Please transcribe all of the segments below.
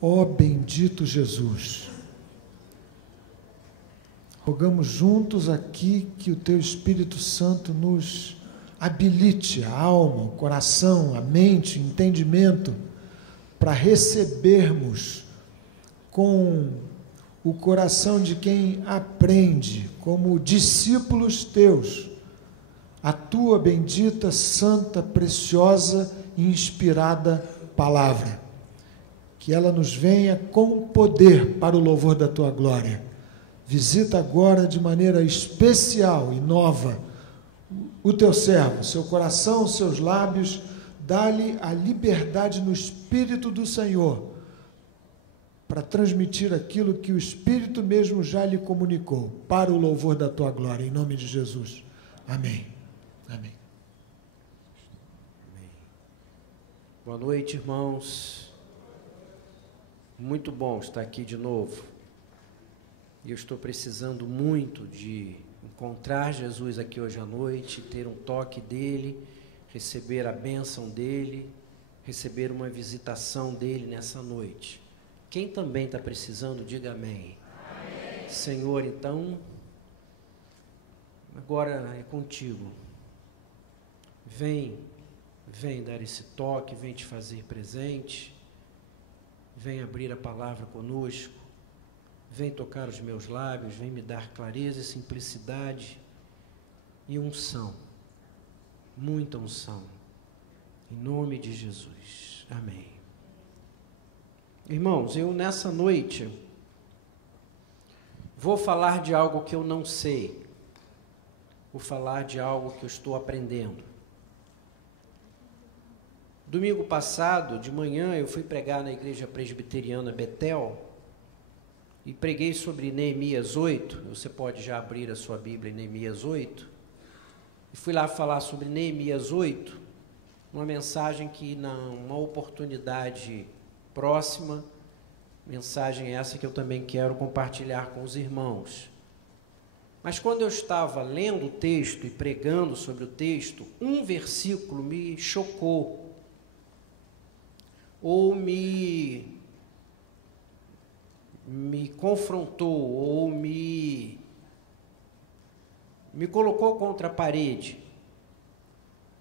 Ó bendito Jesus, rogamos juntos aqui que o Teu Espírito Santo nos habilite a alma, o coração, a mente, o entendimento, para recebermos com o coração de quem aprende, como discípulos Teus, a Tua bendita, santa, preciosa e inspirada palavra. Que ela nos venha com poder para o louvor da Tua glória. Visita agora de maneira especial e nova o Teu servo, seu coração, seus lábios, dá-lhe a liberdade no Espírito do Senhor para transmitir aquilo que o Espírito mesmo já lhe comunicou, para o louvor da Tua glória, em nome de Jesus. Amém. Amém. Amém. Boa noite, irmãos. Muito bom estar aqui de novo. E eu estou precisando muito de encontrar Jesus aqui hoje à noite, ter um toque dele, receber a bênção dele, receber uma visitação dele nessa noite. Quem também está precisando, diga amém. Amém. Senhor, então, agora é contigo. Vem dar esse toque, vem te fazer presente, vem abrir a palavra conosco, vem tocar os meus lábios, vem me dar clareza e simplicidade e unção, muita unção, em nome de Jesus. Amém. Irmãos, eu nessa noite vou falar de algo que eu não sei, vou falar de algo que eu estou aprendendo. Domingo passado, de manhã, eu fui pregar na igreja presbiteriana Betel e preguei sobre Neemias 8, você pode já abrir a sua Bíblia em Neemias 8, e fui lá falar sobre Neemias 8, uma mensagem que, numa oportunidade próxima, mensagem essa que eu também quero compartilhar com os irmãos. Mas quando eu estava lendo o texto e pregando sobre o texto, um versículo me chocou, ou me confrontou, ou me colocou contra a parede.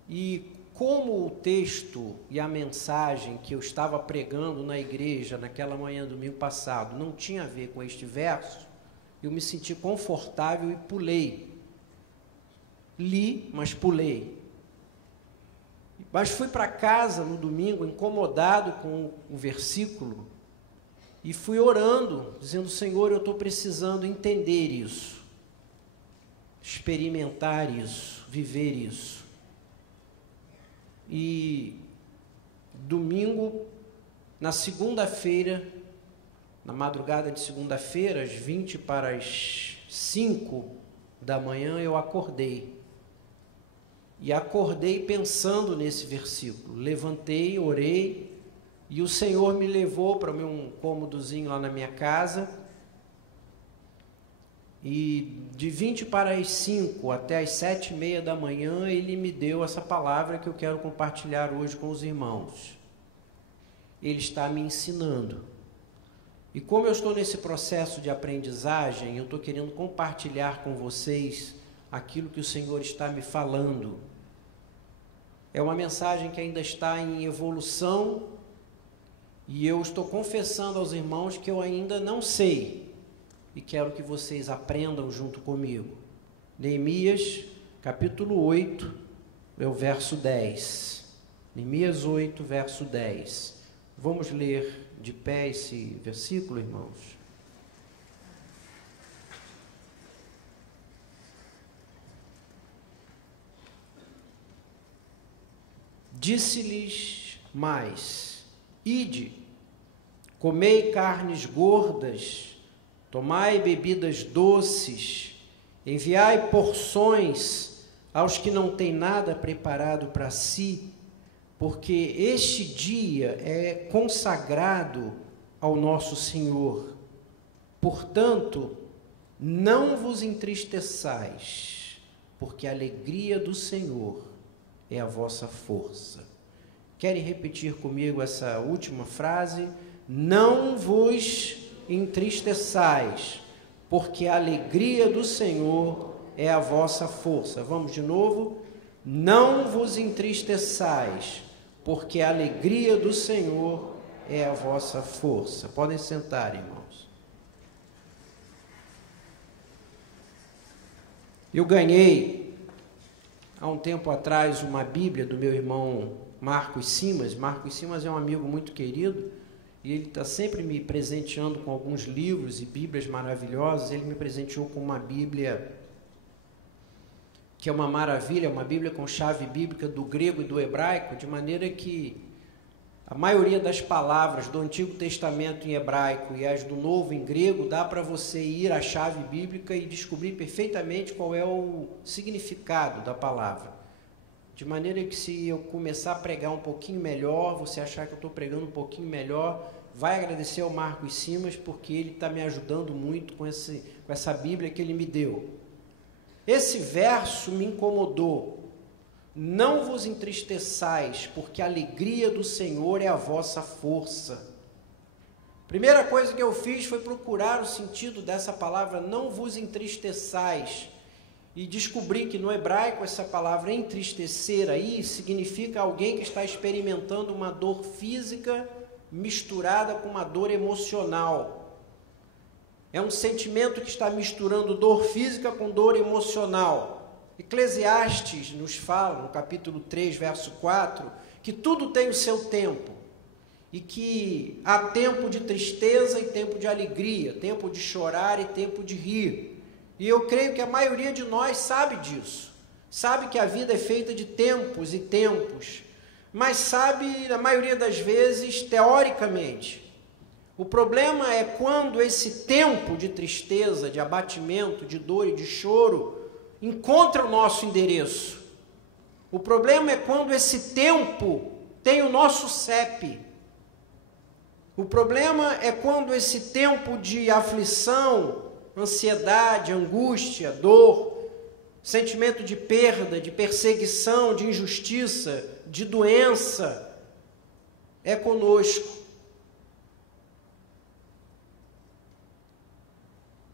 E como o texto e a mensagem que eu estava pregando na igreja naquela manhã, domingo passado, não tinha a ver com este verso, eu me senti confortável e pulei. Li, mas pulei. Mas fui para casa no domingo incomodado com o versículo e fui orando, dizendo: Senhor, eu estou precisando entender isso, experimentar isso, viver isso. E domingo, na segunda-feira, na madrugada de segunda-feira, às 20 para as 5 da manhã, eu acordei. E acordei pensando nesse versículo. Levantei, orei, e o Senhor me levou para um cômodozinho lá na minha casa. E de 20 para as 5 até as 7:30 da manhã, Ele me deu essa palavra que eu quero compartilhar hoje com os irmãos. Ele está me ensinando. E como eu estou nesse processo de aprendizagem, eu estou querendo compartilhar com vocês aquilo que o Senhor está me falando. É uma mensagem que ainda está em evolução e eu estou confessando aos irmãos que eu ainda não sei e quero que vocês aprendam junto comigo. Neemias, capítulo 8, é o verso 10. Neemias 8, verso 10. Vamos ler de pé esse versículo, irmãos? Disse-lhes mais: ide, comei carnes gordas, tomai bebidas doces, enviai porções aos que não têm nada preparado para si, porque este dia é consagrado ao nosso Senhor. Portanto, não vos entristeçais, porque a alegria do Senhor é a vossa força. Querem repetir comigo essa última frase? não vos entristeçais, porque a alegria do Senhor é a vossa força. Vamos de novo. Não vos entristeçais, porque a alegria do Senhor é a vossa força. Podem sentar, irmãos. Eu ganhei, há um tempo atrás, uma Bíblia do meu irmão Marcos Simas. Marcos Simas é um amigo muito querido, e ele está sempre me presenteando com alguns livros e Bíblias maravilhosas. Ele me presenteou com uma Bíblia que é uma maravilha, uma Bíblia com chave bíblica do grego e do hebraico, de maneira que a maioria das palavras do Antigo Testamento em hebraico e as do Novo em grego, dá para você ir à chave bíblica e descobrir perfeitamente qual é o significado da palavra. De maneira que, se eu começar a pregar um pouquinho melhor, você achar que eu estou pregando um pouquinho melhor, vai agradecer ao Marcos Simas, porque ele está me ajudando muito com essa Bíblia que ele me deu. Esse verso me incomodou. Não vos entristeçais, porque a alegria do Senhor é a vossa força. Primeira coisa que eu fiz foi procurar o sentido dessa palavra, não vos entristeçais, e descobri que no hebraico essa palavra entristecer aí significa alguém que está experimentando uma dor física misturada com uma dor emocional. É um sentimento que está misturando dor física com dor emocional. Eclesiastes nos fala, no capítulo 3, verso 4, que tudo tem o seu tempo, e que há tempo de tristeza e tempo de alegria, tempo de chorar e tempo de rir. E eu creio que a maioria de nós sabe disso, sabe que a vida é feita de tempos e tempos, mas sabe, na maioria das vezes, teoricamente. O problema é quando esse tempo de tristeza, de abatimento, de dor e de choro encontra o nosso endereço. O problema é quando esse tempo tem o nosso CEP. O problema é quando esse tempo de aflição, ansiedade, angústia, dor, sentimento de perda, de perseguição, de injustiça, de doença, é conosco.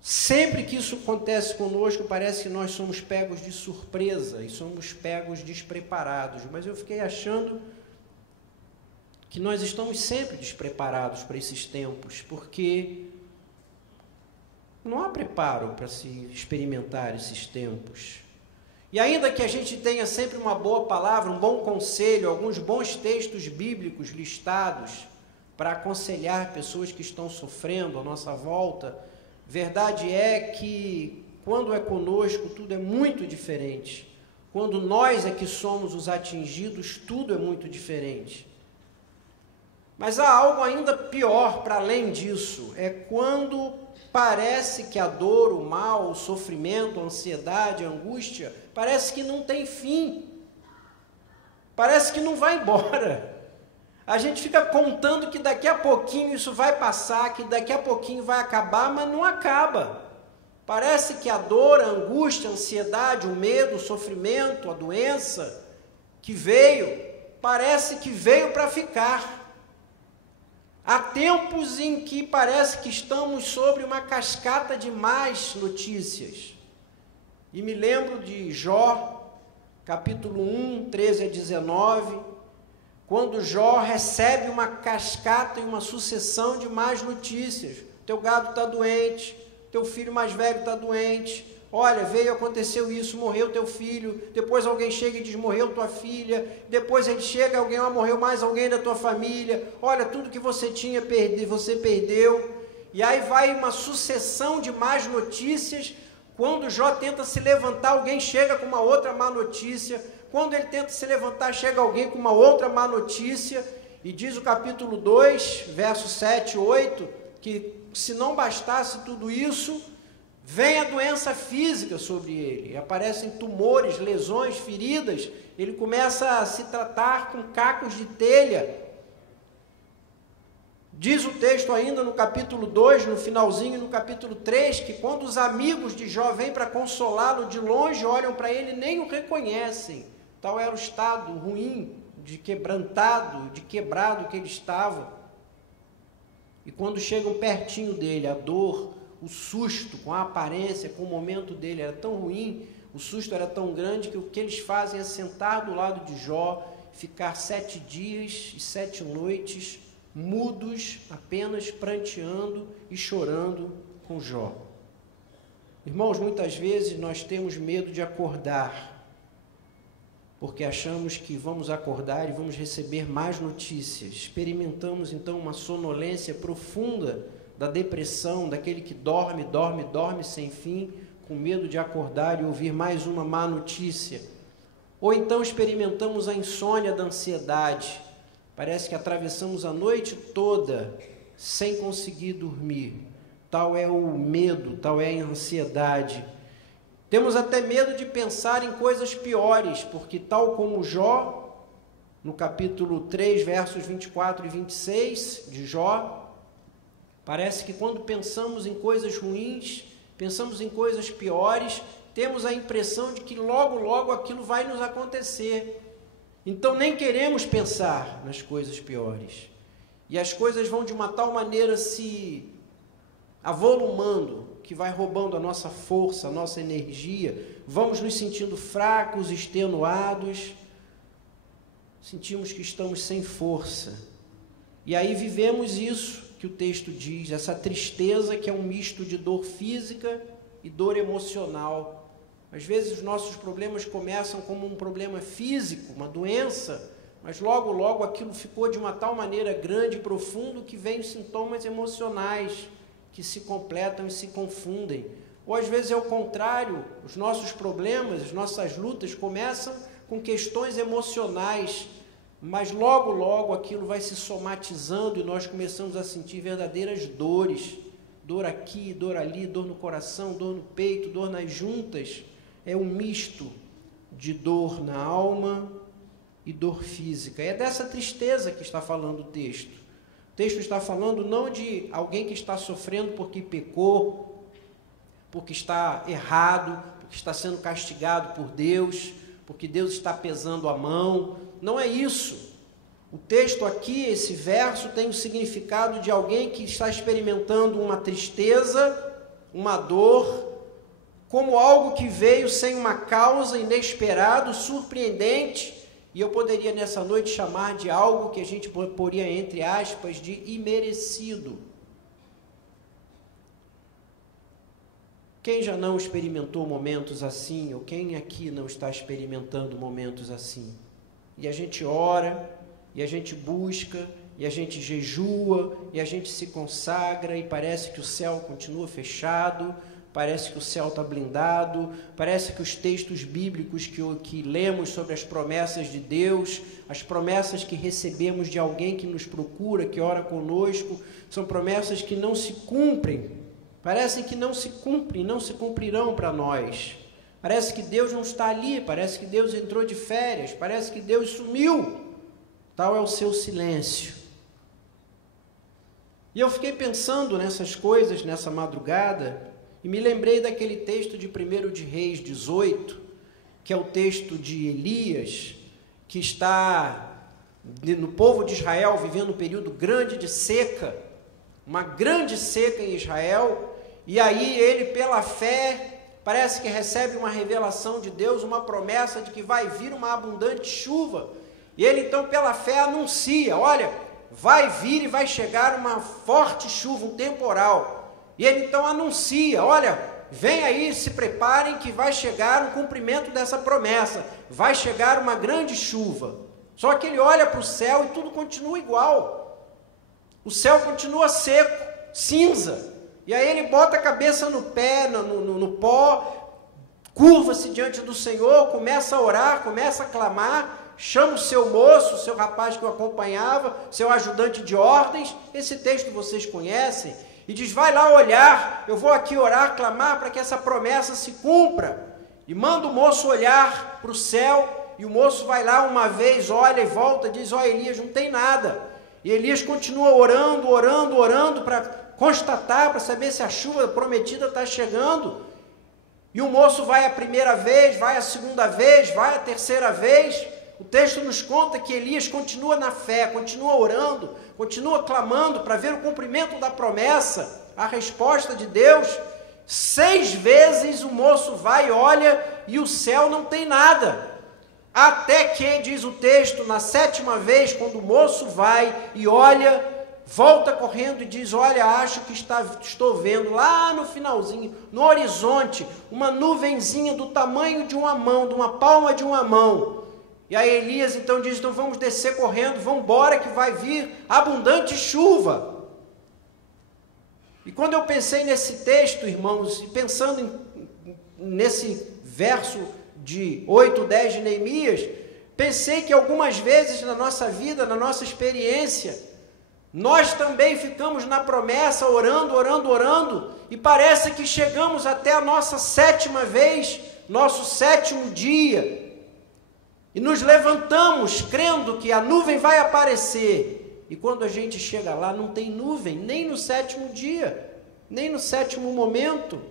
Sempre que isso acontece conosco, parece que nós somos pegos de surpresa e somos pegos despreparados, mas eu fiquei achando que nós estamos sempre despreparados para esses tempos, porque não há preparo para se experimentar esses tempos. E ainda que a gente tenha sempre uma boa palavra, um bom conselho, alguns bons textos bíblicos listados para aconselhar pessoas que estão sofrendo à nossa volta, verdade é que quando é conosco tudo é muito diferente. Quando nós é que somos os atingidos, tudo é muito diferente. Mas há algo ainda pior para além disso, é quando parece que a dor, o mal, o sofrimento, a ansiedade, a angústia, parece que não tem fim, parece que não vai embora. A gente fica contando que daqui a pouquinho isso vai passar, que daqui a pouquinho vai acabar, mas não acaba. Parece que a dor, a angústia, a ansiedade, o medo, o sofrimento, a doença que veio, parece que veio para ficar. Há tempos em que parece que estamos sobre uma cascata de más notícias. E me lembro de Jó, capítulo 1, 13 a 19, quando Jó recebe uma cascata e uma sucessão de más notícias. Teu gado está doente, teu filho mais velho está doente, olha, aconteceu isso, morreu teu filho, depois alguém chega e diz, morreu tua filha, depois ele chega, morreu mais alguém da tua família, olha, tudo que você tinha, você perdeu, e aí vai uma sucessão de más notícias. Quando Jó tenta se levantar, alguém chega com uma outra má notícia, quando ele tenta se levantar, chega alguém com uma outra má notícia, e diz o capítulo 2, versos 7 e 8, que se não bastasse tudo isso, vem a doença física sobre ele, aparecem tumores, lesões, feridas, ele começa a se tratar com cacos de telha. Diz o texto ainda no capítulo 2, no finalzinho, no capítulo 3, que quando os amigos de Jó vêm para consolá-lo, de longe olham para ele e nem o reconhecem. Tal era o estado ruim, de quebrado que ele estava. E quando chegam pertinho dele, a dor, o susto com a aparência, com o momento dele era tão ruim, o susto era tão grande que o que eles fazem é sentar do lado de Jó, ficar 7 dias e 7 noites mudos, apenas pranteando e chorando com Jó. Irmãos, muitas vezes nós temos medo de acordar, porque achamos que vamos acordar e vamos receber mais notícias. Experimentamos então uma sonolência profunda da depressão, daquele que dorme sem fim, com medo de acordar e ouvir mais uma má notícia. Ou então experimentamos a insônia da ansiedade. Parece que atravessamos a noite toda sem conseguir dormir. Tal é o medo, tal é a ansiedade. Temos até medo de pensar em coisas piores, porque tal como Jó, no capítulo 3, versos 24 e 26 de Jó, parece que quando pensamos em coisas ruins, pensamos em coisas piores, temos a impressão de que logo, logo aquilo vai nos acontecer. Então nem queremos pensar nas coisas piores. E as coisas vão de uma tal maneira se avolumando, que vai roubando a nossa força, a nossa energia, vamos nos sentindo fracos, extenuados, sentimos que estamos sem força. E aí vivemos isso que o texto diz, essa tristeza que é um misto de dor física e dor emocional. Às vezes os nossos problemas começam como um problema físico, uma doença, mas logo, logo aquilo ficou de uma tal maneira grande e profundo que vem os sintomas emocionais, que se completam e se confundem. Ou às vezes é o contrário, os nossos problemas, as nossas lutas começam com questões emocionais, mas logo, logo aquilo vai se somatizando e nós começamos a sentir verdadeiras dores. Dor aqui, dor ali, dor no coração, dor no peito, dor nas juntas. É um misto de dor na alma e dor física. É dessa tristeza que está falando o texto. O texto está falando não de alguém que está sofrendo porque pecou, porque está errado, porque está sendo castigado por Deus, porque Deus está pesando a mão. Não é isso. O texto aqui, esse verso, tem o significado de alguém que está experimentando uma tristeza, uma dor, como algo que veio sem uma causa, inesperado, surpreendente, e eu poderia nessa noite chamar de algo que a gente poria entre aspas de imerecido. Quem já não experimentou momentos assim, ou quem aqui não está experimentando momentos assim? E a gente ora, e a gente busca, e a gente jejua, e a gente se consagra, e parece que o céu continua fechado, parece que o céu está blindado, parece que os textos bíblicos que lemos sobre as promessas de Deus, as promessas que recebemos de alguém que nos procura, que ora conosco, são promessas que não se cumprem, parecem que não se cumprem, não se cumprirão para nós. Parece que Deus não está ali, parece que Deus entrou de férias, parece que Deus sumiu. Tal é o seu silêncio. E eu fiquei pensando nessas coisas nessa madrugada, e me lembrei daquele texto de 1 de Reis 18, que é o texto de Elias, que está no povo de Israel vivendo um período grande de seca, uma grande seca em Israel, e aí ele, pela fé, parece que recebe uma revelação de Deus, uma promessa de que vai vir uma abundante chuva, e ele então, pela fé, anuncia, olha, vai vir e vai chegar uma forte chuva, um temporal. E ele então anuncia, olha, vem aí, se preparem que vai chegar o cumprimento dessa promessa, vai chegar uma grande chuva. Só que ele olha para o céu e tudo continua igual. O céu continua seco, cinza. E aí ele bota a cabeça no pé, no pó, curva-se diante do Senhor, começa a orar, começa a clamar, chama o seu moço, o seu rapaz que o acompanhava, seu ajudante de ordens, esse texto vocês conhecem, e diz, vai lá olhar, eu vou aqui orar, clamar para que essa promessa se cumpra, e manda o moço olhar para o céu, e o moço vai lá uma vez, olha e volta, diz, ó Elias, não tem nada, e Elias continua orando, para constatar, para saber se a chuva prometida está chegando, e o moço vai a primeira vez, vai a segunda vez, vai a terceira vez, O texto nos conta que Elias continua na fé, continua orando, continua clamando para ver o cumprimento da promessa, a resposta de Deus. 6 vezes o moço vai e olha e o céu não tem nada. Até que, diz o texto, na 7ª vez, quando o moço vai e olha, volta correndo e diz: olha, acho que estou vendo lá no finalzinho, no horizonte, uma nuvenzinha do tamanho de uma mão, de uma palma de uma mão. E aí Elias então diz: então vamos descer correndo, vamos embora que vai vir abundante chuva. E quando eu pensei nesse texto, irmãos, e pensando nesse verso de 8, 10 de Neemias, pensei que algumas vezes na nossa vida, na nossa experiência, nós também ficamos na promessa, orando, orando, orando, e parece que chegamos até a nossa 7ª vez, nosso 7º dia, e nos levantamos crendo que a nuvem vai aparecer, e quando a gente chega lá não tem nuvem, nem no 7º dia, nem no 7º momento.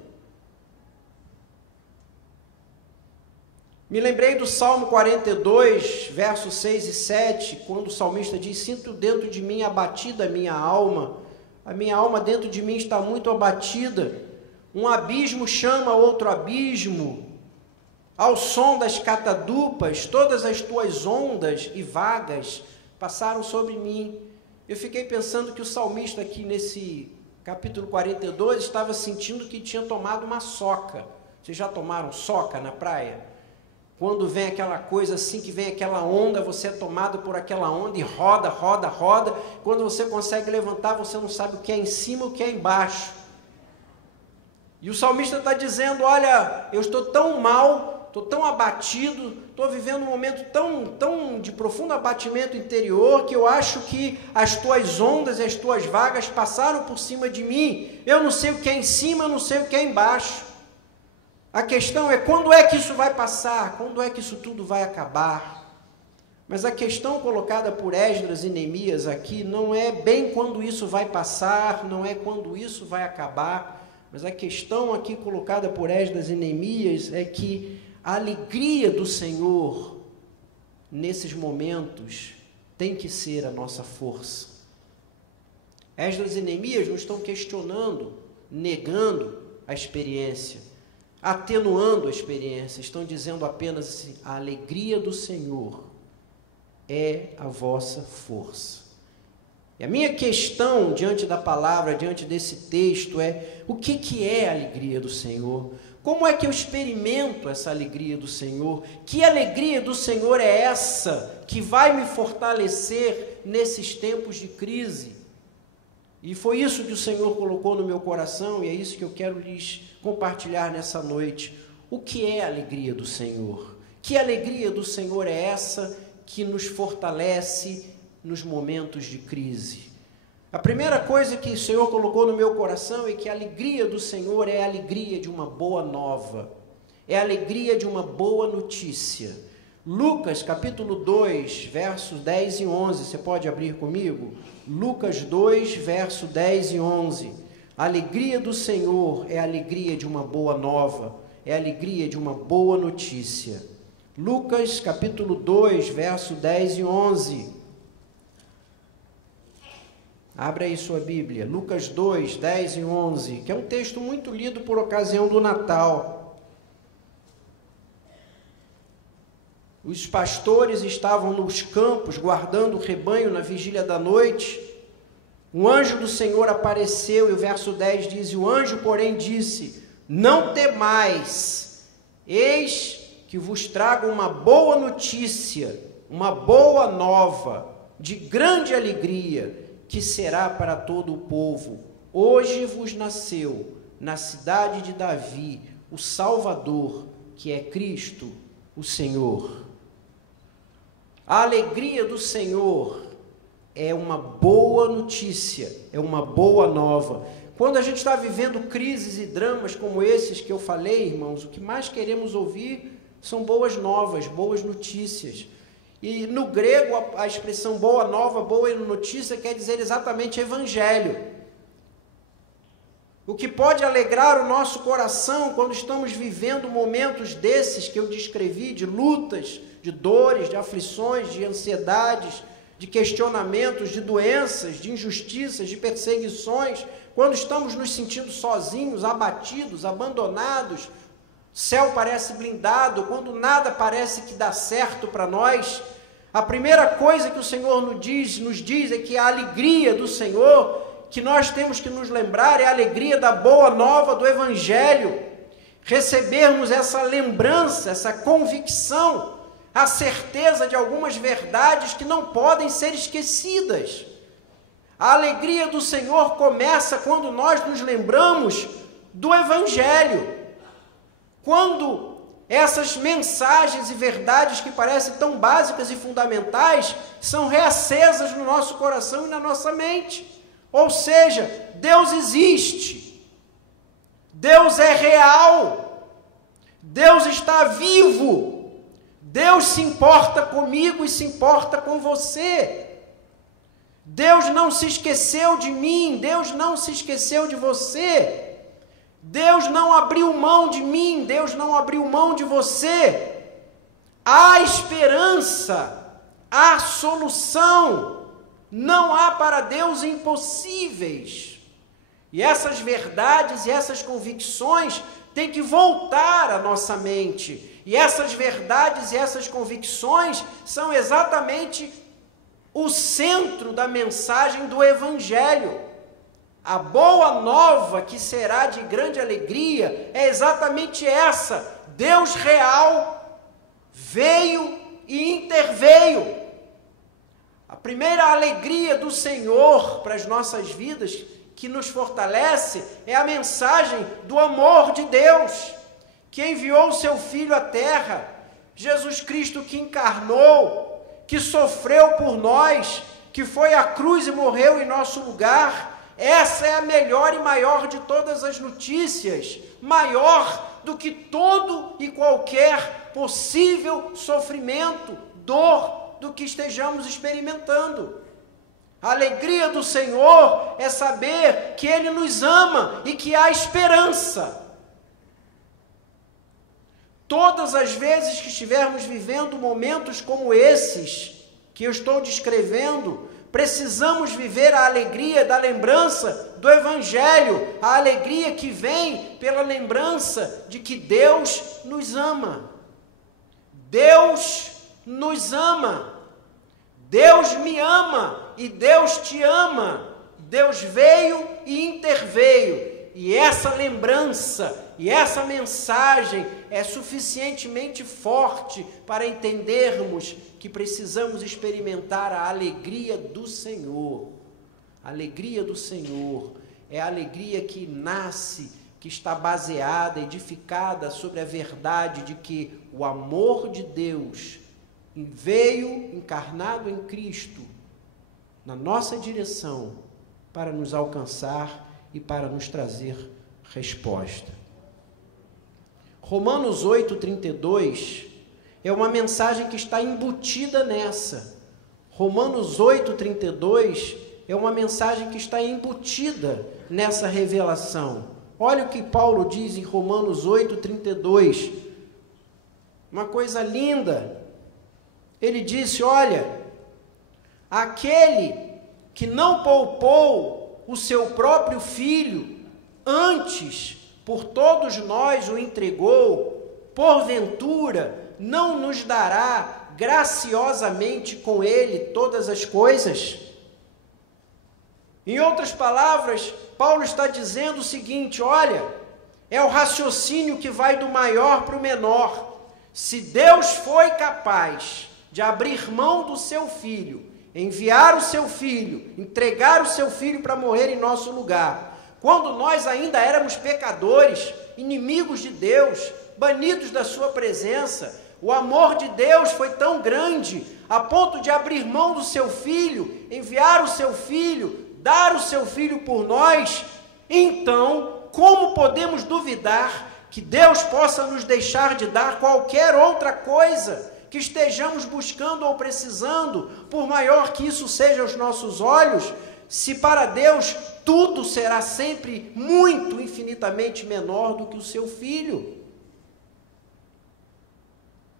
Me lembrei do Salmo 42, versos 6 e 7, quando o salmista diz: sinto dentro de mim abatida a minha alma dentro de mim está muito abatida, um abismo chama outro abismo, ao som das catadupas, todas as tuas ondas e vagas passaram sobre mim. Eu fiquei pensando que o salmista aqui nesse capítulo 42 estava sentindo que tinha tomado uma soca. Vocês já tomaram soca na praia? Quando vem aquela coisa assim, que vem aquela onda, você é tomado por aquela onda e roda, roda, roda. Quando você consegue levantar, você não sabe o que é em cima e o que é embaixo. E o salmista está dizendo: olha, eu estou tão mal, estou tão abatido, estou vivendo um momento tão de profundo abatimento interior, que eu acho que as tuas ondas e as tuas vagas passaram por cima de mim. Eu não sei o que é em cima, eu não sei o que é embaixo. A questão é: quando é que isso vai passar? Quando é que isso tudo vai acabar? Mas a questão colocada por Esdras e Neemias aqui não é bem quando isso vai passar, não é quando isso vai acabar, mas a questão aqui colocada por Esdras e Neemias é que a alegria do Senhor nesses momentos tem que ser a nossa força. Esdras e Neemias não estão questionando, negando a experiência, atenuando a experiência, estão dizendo apenas assim: a alegria do Senhor é a vossa força. E a minha questão diante da palavra, diante desse texto é: o que é a alegria do Senhor? Como é que eu experimento essa alegria do Senhor? Que alegria do Senhor é essa que vai me fortalecer nesses tempos de crise? E foi isso que o Senhor colocou no meu coração, e é isso que eu quero lhes compartilhar nessa noite. O que é a alegria do Senhor? Que alegria do Senhor é essa que nos fortalece nos momentos de crise? A primeira coisa que o Senhor colocou no meu coração é que a alegria do Senhor é a alegria de uma boa nova, é a alegria de uma boa notícia. Lucas capítulo 2, versos 10 e 11, você pode abrir comigo? Lucas 2, verso 10 e 11. A alegria do Senhor é a alegria de uma boa nova, é a alegria de uma boa notícia. Lucas capítulo 2, verso 10 e 11. Abra aí sua Bíblia, Lucas 2, 10 e 11, que é um texto muito lido por ocasião do Natal. Os pastores estavam nos campos guardando o rebanho na vigília da noite. Um anjo do Senhor apareceu, e o verso 10 diz: o anjo, porém, disse: não temais, eis que vos trago uma boa notícia, uma boa nova, de grande alegria, que será para todo o povo. Hoje vos nasceu, na cidade de Davi, o Salvador, que é Cristo, o Senhor. A alegria do Senhor é uma boa notícia, é uma boa nova. Quando a gente está vivendo crises e dramas como esses que eu falei, irmãos, o que mais queremos ouvir são boas novas, boas notícias. E no grego a expressão boa nova, boa notícia quer dizer exatamente evangelho. o que pode alegrar o nosso coração quando estamos vivendo momentos desses que eu descrevi, de lutas, de dores, de aflições, de ansiedades, de questionamentos, de doenças, de injustiças, de perseguições, quando estamos nos sentindo sozinhos, abatidos, abandonados, o céu parece blindado, quando nada parece que dá certo para nós. A primeira coisa que o Senhor nos diz é que a alegria do Senhor, que nós temos que nos lembrar, é a alegria da boa nova do Evangelho, recebermos essa lembrança, essa convicção, a certeza de algumas verdades que não podem ser esquecidas. A alegria do Senhor começa quando nós nos lembramos do Evangelho, quando essas mensagens e verdades que parecem tão básicas e fundamentais são reacesas no nosso coração e na nossa mente. Ou seja, Deus existe, Deus é real, Deus está vivo, Deus se importa comigo e se importa com você. Deus não se esqueceu de mim, Deus não se esqueceu de você, Deus não abriu mão de mim, Deus não abriu mão de você. Há esperança, há solução. Não há para Deus impossíveis. E essas verdades e essas convicções têm que voltar à nossa mente. E essas verdades e essas convicções são exatamente o centro da mensagem do Evangelho. A boa nova, que será de grande alegria, é exatamente essa: Deus real veio e interveio. A primeira alegria do Senhor para as nossas vidas, que nos fortalece, é a mensagem do amor de Deus, que enviou o seu Filho à terra, Jesus Cristo, que encarnou, que sofreu por nós, que foi à cruz e morreu em nosso lugar. Essa é a melhor e maior de todas as notícias, maior do que todo e qualquer possível sofrimento, dor, do que estejamos experimentando. A alegria do Senhor é saber que Ele nos ama e que há esperança. Todas as vezes que estivermos vivendo momentos como esses que eu estou descrevendo, precisamos viver a alegria da lembrança do Evangelho, a alegria que vem pela lembrança de que Deus nos ama. Deus nos ama, Deus me ama e Deus te ama. Deus veio e interveio, e essa lembrança e essa mensagem é suficientemente forte para entendermos que precisamos experimentar a alegria do Senhor. A alegria do Senhor é a alegria que nasce, que está baseada, edificada sobre a verdade de que o amor de Deus veio encarnado em Cristo na nossa direção para nos alcançar e para nos trazer resposta. Romanos 8:32 é uma mensagem que está embutida nessa. Romanos 8:32 é uma mensagem que está embutida nessa revelação. Olha o que Paulo diz em Romanos 8:32. Uma coisa linda. Ele disse: olha, aquele que não poupou o seu próprio filho, antes por todos nós o entregou, porventura não nos dará graciosamente com ele todas as coisas? Em outras palavras, Paulo está dizendo o seguinte: olha, é o raciocínio que vai do maior para o menor. Se Deus foi capaz de abrir mão do seu filho, enviar o seu filho, entregar o seu filho para morrer em nosso lugar, quando nós ainda éramos pecadores, inimigos de Deus, banidos da sua presença, o amor de Deus foi tão grande, a ponto de abrir mão do seu filho, enviar o seu filho, dar o seu filho por nós. Então, como podemos duvidar que Deus possa nos deixar de dar qualquer outra coisa que estejamos buscando ou precisando, por maior que isso seja aos nossos olhos, se para Deus tudo será sempre muito, infinitamente menor do que o seu filho.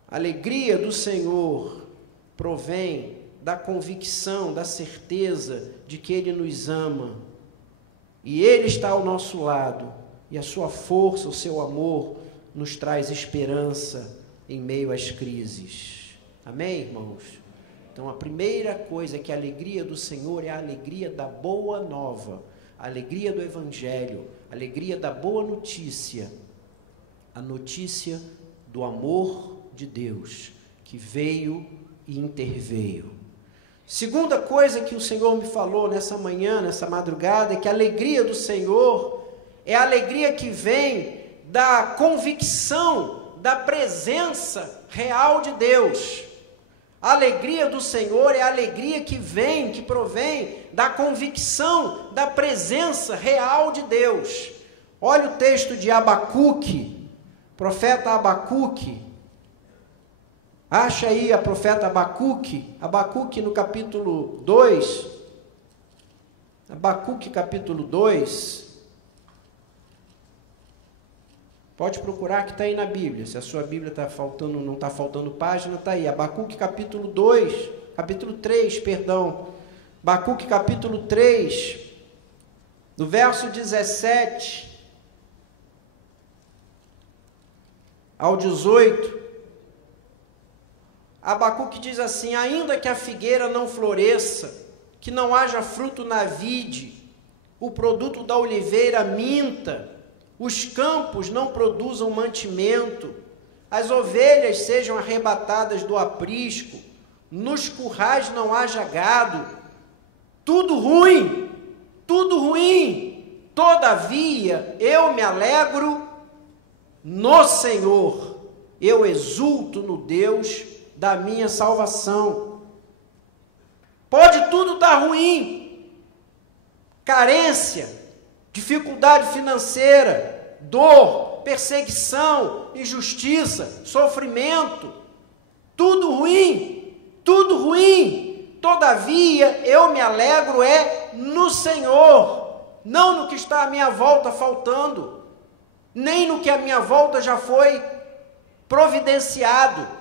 A alegria do Senhor provém da convicção, da certeza de que Ele nos ama, e Ele está ao nosso lado, e a sua força, o seu amor, nos traz esperança em meio às crises. Amém, irmãos? Então, a primeira coisa é que a alegria do Senhor é a alegria da boa nova, a alegria do Evangelho, a alegria da boa notícia, a notícia do amor de Deus, que veio e interveio. Segunda coisa que o Senhor me falou nessa manhã, nessa madrugada, é que a alegria do Senhor é a alegria que vem da convicção da presença real de Deus. A alegria do Senhor é a alegria que vem, que provém da convicção da presença real de Deus. Olha o texto de Abacuque, profeta Abacuque. Acha aí a profeta Abacuque, Abacuque no capítulo 2, Abacuque capítulo 2, pode procurar que está aí na Bíblia, se a sua Bíblia está faltando, não está faltando página, está aí, Abacuque capítulo 2, capítulo 3, perdão, Abacuque capítulo 3, no verso 17 ao 18, Abacuque diz assim: ainda que a figueira não floresça, que não haja fruto na vide, o produto da oliveira minta, os campos não produzam mantimento, as ovelhas sejam arrebatadas do aprisco, nos currais não haja gado, tudo ruim, todavia eu me alegro no Senhor, eu exulto no Deus da minha salvação. Pode tudo estar ruim, carência, dificuldade financeira, dor, perseguição, injustiça, sofrimento, tudo ruim, todavia eu me alegro no Senhor, não no que está à minha volta faltando, nem no que à minha volta já foi providenciado.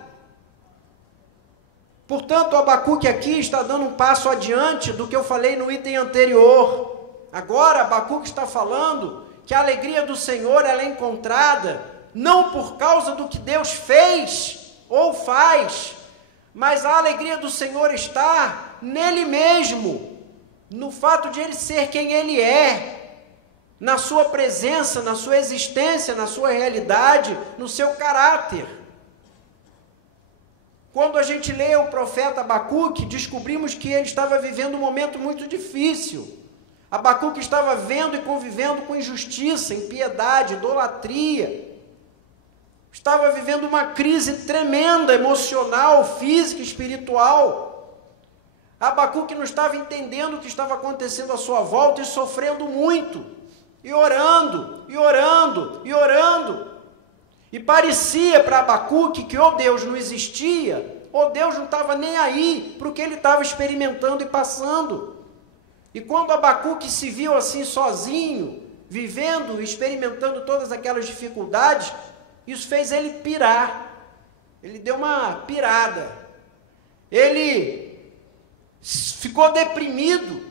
Portanto, Abacuque aqui está dando um passo adiante do que eu falei no item anterior. Agora, Abacuque está falando que a alegria do Senhor ela é encontrada não por causa do que Deus fez ou faz, mas a alegria do Senhor está nele mesmo, no fato de Ele ser quem Ele é, na sua presença, na sua existência, na sua realidade, no seu caráter. Quando a gente lê o profeta Abacuque, descobrimos que ele estava vivendo um momento muito difícil. Abacuque estava vendo e convivendo com injustiça, impiedade, idolatria. Estava vivendo uma crise tremenda, emocional, física, espiritual. Abacuque não estava entendendo o que estava acontecendo à sua volta e sofrendo muito. E orando. E parecia para Abacuque que ou Deus não existia, ou Deus não estava nem aí para o que ele estava experimentando e passando. E quando Abacuque se viu assim sozinho, vivendo, experimentando todas aquelas dificuldades, isso fez ele pirar. Ele deu uma pirada. Ele ficou deprimido.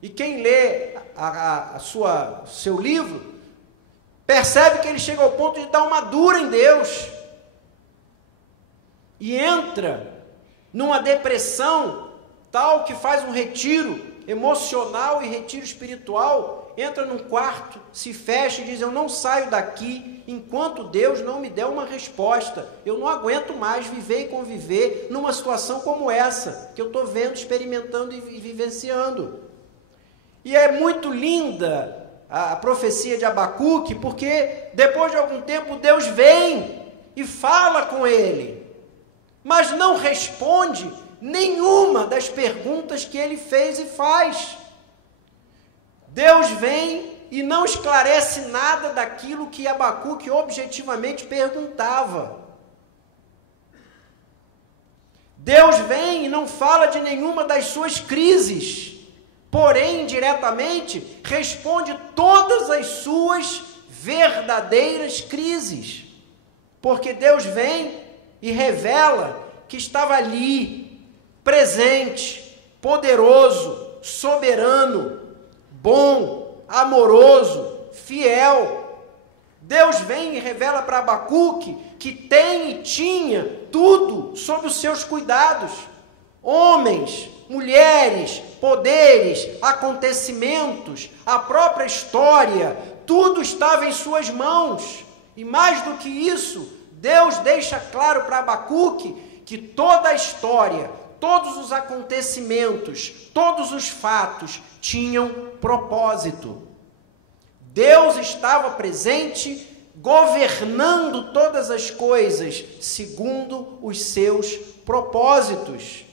E quem lê seu livro, percebe que ele chega ao ponto de dar uma dura em Deus. E entra numa depressão tal que faz um retiro emocional e retiro espiritual, entra num quarto, se fecha e diz: eu não saio daqui enquanto Deus não me der uma resposta. Eu não aguento mais viver e conviver numa situação como essa, que eu estou vendo, experimentando e vivenciando. E é muito linda a profecia de Abacuque, porque depois de algum tempo Deus vem e fala com ele, mas não responde nenhuma das perguntas que ele fez e faz. Deus vem e não esclarece nada daquilo que Abacuque objetivamente perguntava. Deus vem e não fala de nenhuma das suas crises, porém, indiretamente, responde todas as suas verdadeiras crises. Porque Deus vem e revela que estava ali, presente, poderoso, soberano, bom, amoroso, fiel. Deus vem e revela para Abacuque que tem e tinha tudo sob os seus cuidados. Homens, mulheres, poderes, acontecimentos, a própria história, tudo estava em suas mãos. E mais do que isso, Deus deixa claro para Abacuque que toda a história, todos os acontecimentos, todos os fatos tinham propósito. Deus estava presente, governando todas as coisas segundo os seus propósitos.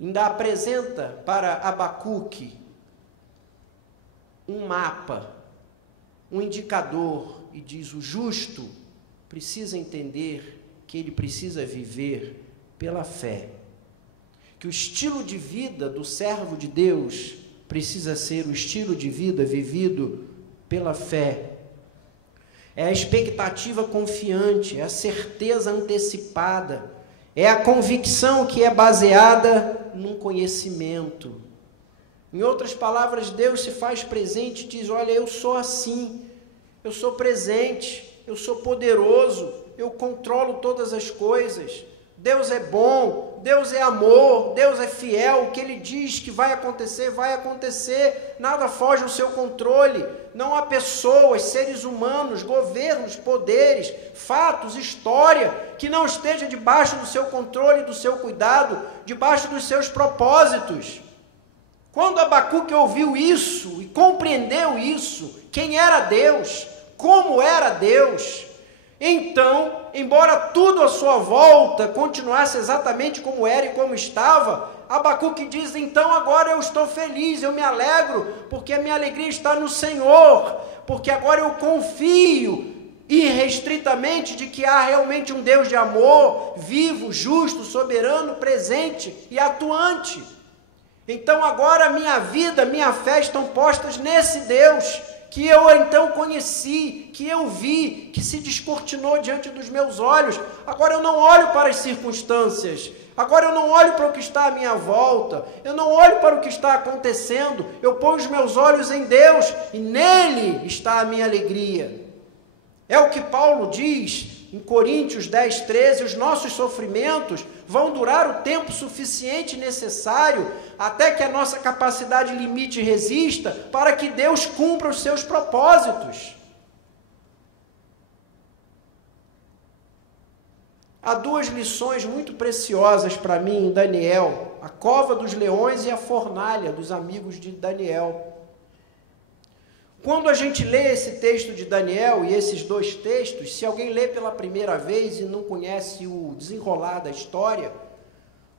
Ainda apresenta para Abacuque um mapa, um indicador, e diz: o justo precisa entender que ele precisa viver pela fé, que o estilo de vida do servo de Deus precisa ser o estilo de vida vivido pela fé. É a expectativa confiante, é a certeza antecipada, é a convicção que é baseada num conhecimento. Em outras palavras, Deus se faz presente e diz: olha, eu sou assim, eu sou presente, eu sou poderoso, eu controlo todas as coisas. Deus é bom, Deus é amor, Deus é fiel, o que Ele diz que vai acontecer, nada foge ao seu controle. Não há pessoas, seres humanos, governos, poderes, fatos, história, que não esteja debaixo do seu controle, do seu cuidado, debaixo dos seus propósitos. Quando Abacuque ouviu isso e compreendeu isso, quem era Deus, como era Deus, então, embora tudo à sua volta continuasse exatamente como era e como estava, Abacuque diz: então agora eu estou feliz, eu me alegro, porque a minha alegria está no Senhor, porque agora eu confio irrestritamente de que há realmente um Deus de amor, vivo, justo, soberano, presente e atuante. Então agora a minha vida, minha fé estão postas nesse Deus, que eu então conheci, que eu vi, que se descortinou diante dos meus olhos. Agora eu não olho para as circunstâncias, agora eu não olho para o que está à minha volta, eu não olho para o que está acontecendo, eu ponho os meus olhos em Deus, e nele está a minha alegria. É o que Paulo diz em Coríntios 10, 13, os nossos sofrimentos vão durar o tempo suficiente e necessário até que a nossa capacidade limite resista para que Deus cumpra os seus propósitos. Há duas lições muito preciosas para mim em Daniel: a cova dos leões e a fornalha dos amigos de Daniel. Quando a gente lê esse texto de Daniel e esses dois textos, se alguém lê pela primeira vez e não conhece o desenrolar da história,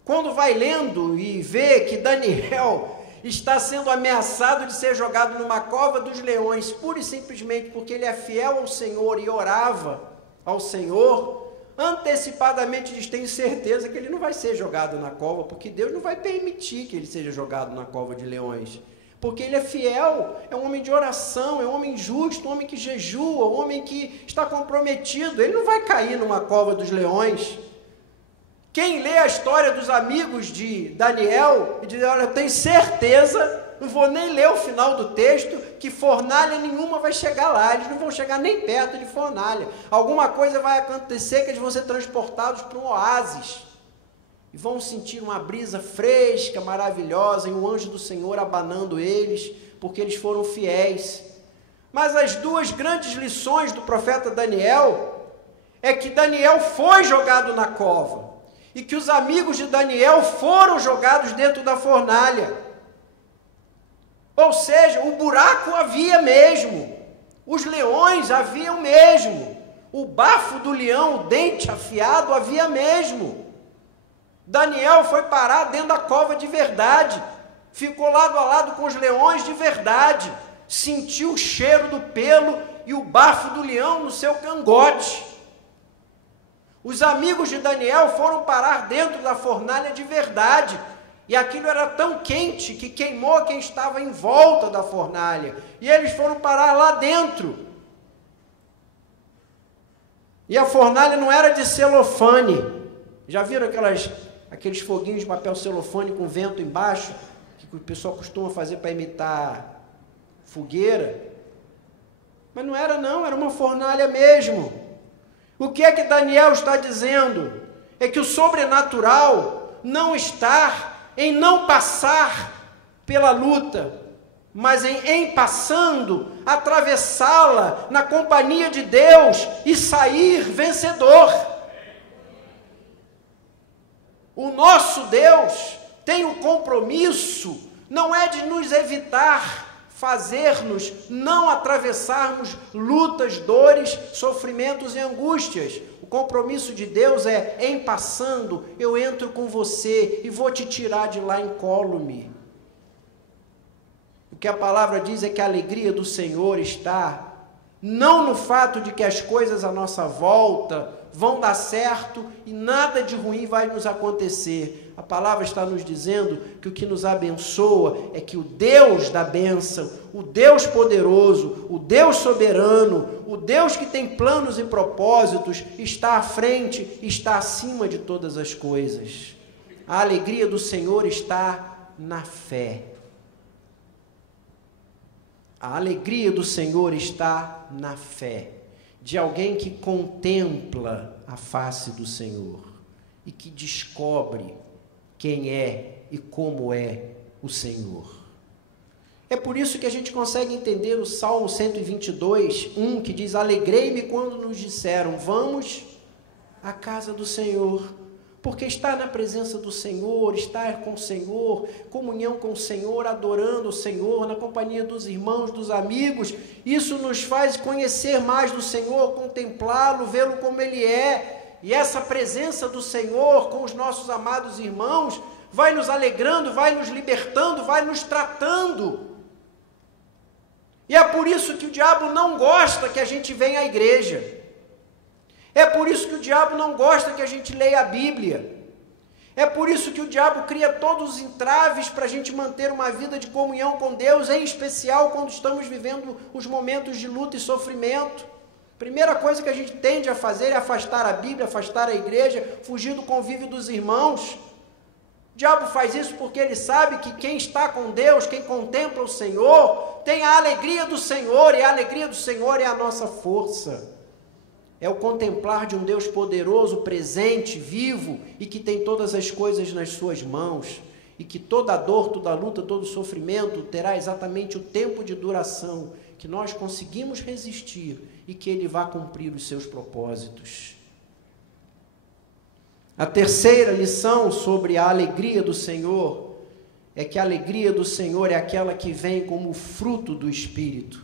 quando vai lendo e vê que Daniel está sendo ameaçado de ser jogado numa cova dos leões, pura e simplesmente porque ele é fiel ao Senhor e orava ao Senhor, antecipadamente diz: tenho certeza que ele não vai ser jogado na cova, porque Deus não vai permitir que ele seja jogado na cova de leões. Porque ele é fiel, é um homem de oração, é um homem justo, um homem que jejua, um homem que está comprometido. Ele não vai cair numa cova dos leões. Quem lê a história dos amigos de Daniel e diz: olha, eu tenho certeza, não vou nem ler o final do texto, que fornalha nenhuma vai chegar lá, eles não vão chegar nem perto de fornalha. Alguma coisa vai acontecer que eles vão ser transportados para um oásis. E vão sentir uma brisa fresca, maravilhosa, e um anjo do Senhor abanando eles, porque eles foram fiéis. Mas as duas grandes lições do profeta Daniel é que Daniel foi jogado na cova, e que os amigos de Daniel foram jogados dentro da fornalha. Ou seja, o buraco havia mesmo, os leões haviam mesmo, o bafo do leão, o dente afiado havia mesmo. Daniel foi parar dentro da cova de verdade, ficou lado a lado com os leões de verdade, sentiu o cheiro do pelo e o bafo do leão no seu cangote. Os amigos de Daniel foram parar dentro da fornalha de verdade, E aquilo era tão quente que queimou quem estava em volta da fornalha. E eles foram parar lá dentro. E a fornalha não era de celofane. Já viram aqueles foguinhos de papel celofane com vento embaixo? Que o pessoal costuma fazer para imitar fogueira? Mas não era não, era uma fornalha mesmo. O que é que Daniel está dizendo? É que o sobrenatural não está em não passar pela luta, mas em passando, atravessá-la na companhia de Deus e sair vencedor. O nosso Deus tem o compromisso, não é de nos evitar, fazer-nos não atravessarmos lutas, dores, sofrimentos e angústias. O compromisso de Deus é, em passando, eu entro com você e vou te tirar de lá incólume. O que a palavra diz é que a alegria do Senhor está, não no fato de que as coisas à nossa volta vão dar certo e nada de ruim vai nos acontecer. A palavra está nos dizendo que o que nos abençoa é que o Deus da bênção, o Deus poderoso, o Deus soberano, o Deus que tem planos e propósitos, está à frente, está acima de todas as coisas. A alegria do Senhor está na fé. A alegria do Senhor está na fé, de alguém que contempla a face do Senhor e que descobre quem é e como é o Senhor. É por isso que a gente consegue entender o Salmo 122, 1, que diz: alegrei-me quando nos disseram, vamos à casa do Senhor, porque estar na presença do Senhor, estar com o Senhor, comunhão com o Senhor, adorando o Senhor, na companhia dos irmãos, dos amigos, isso nos faz conhecer mais do Senhor, contemplá-lo, vê-lo como Ele é. E essa presença do Senhor com os nossos amados irmãos vai nos alegrando, vai nos libertando, vai nos tratando. E é por isso que o diabo não gosta que a gente venha à igreja. É por isso que o diabo não gosta que a gente leia a Bíblia. É por isso que o diabo cria todos os entraves para a gente manter uma vida de comunhão com Deus, em especial quando estamos vivendo os momentos de luta e sofrimento. Primeira coisa que a gente tende a fazer é afastar a Bíblia, afastar a igreja, fugir do convívio dos irmãos. O diabo faz isso porque ele sabe que quem está com Deus, quem contempla o Senhor, tem a alegria do Senhor, e a alegria do Senhor é a nossa força. É o contemplar de um Deus poderoso, presente, vivo, e que tem todas as coisas nas suas mãos, e que toda dor, toda luta, todo sofrimento terá exatamente o tempo de duração que nós conseguimos resistir e que Ele vá cumprir os seus propósitos. A terceira lição sobre a alegria do Senhor é que a alegria do Senhor é aquela que vem como fruto do Espírito.